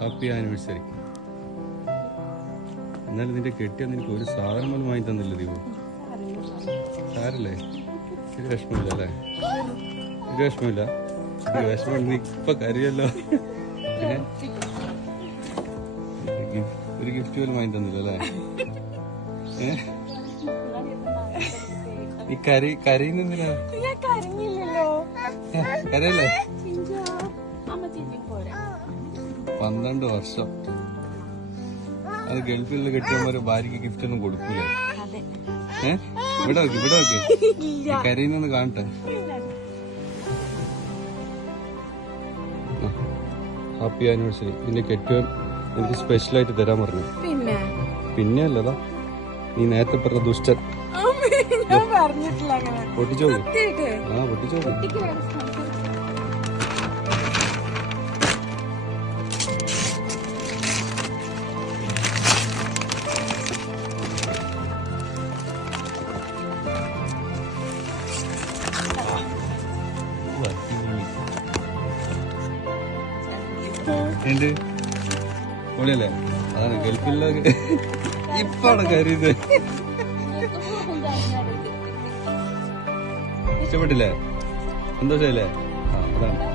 Happy anniversary. എന്നാലും നിന്റെ കെട്ടിയ നിനക്ക് ഒരു സാധനം പോലും വാങ്ങി തന്നില്ല ദീപു. സാരല്ലേ, ഒരു വിഷമമില്ല അല്ലേ? ഒരു വിഷമമില്ല. ഒരു വിഷമം നീ ഇപ്പൊ കരയല്ലോ. ഒരു ഗിഫ്റ്റ് പോലും വാങ്ങി തന്നില്ല അല്ലേ? നീ കരയുന്നെന്തിനാ? കരയല്ലേ? 12 വർഷം അത് ഗൾഫിലുള്ള കെട്ടിയവന്മാര് ഭാര്യക്ക് ഗിഫ്റ്റ് ഒന്നും കൊടുക്കൂലേ? ഇവിടെ നോക്കി കരയുന്നൊന്ന് കാണട്ടെ. Happy anniversary. നിന്റെ കെട്ടിയവൻ എനിക്ക് സ്പെഷ്യലായിട്ട് തരാൻ പറഞ്ഞു. പിന്നെ അല്ലതാ നീ നേരത്തെ പറഞ്ഞ ദുഷ്ടൻ. പൊട്ടിച്ചോളൂ. ആ പൊട്ടിച്ചോളൂ. ഉണ്ട് പൊളിയല്ലേ? അതാണ് ഗൾഫിലുള്ള ഇപ്പാണ് കരുത്. ഇഷ്ടപ്പെട്ടില്ലേ? സന്തോഷല്ലേ? അതാണ്.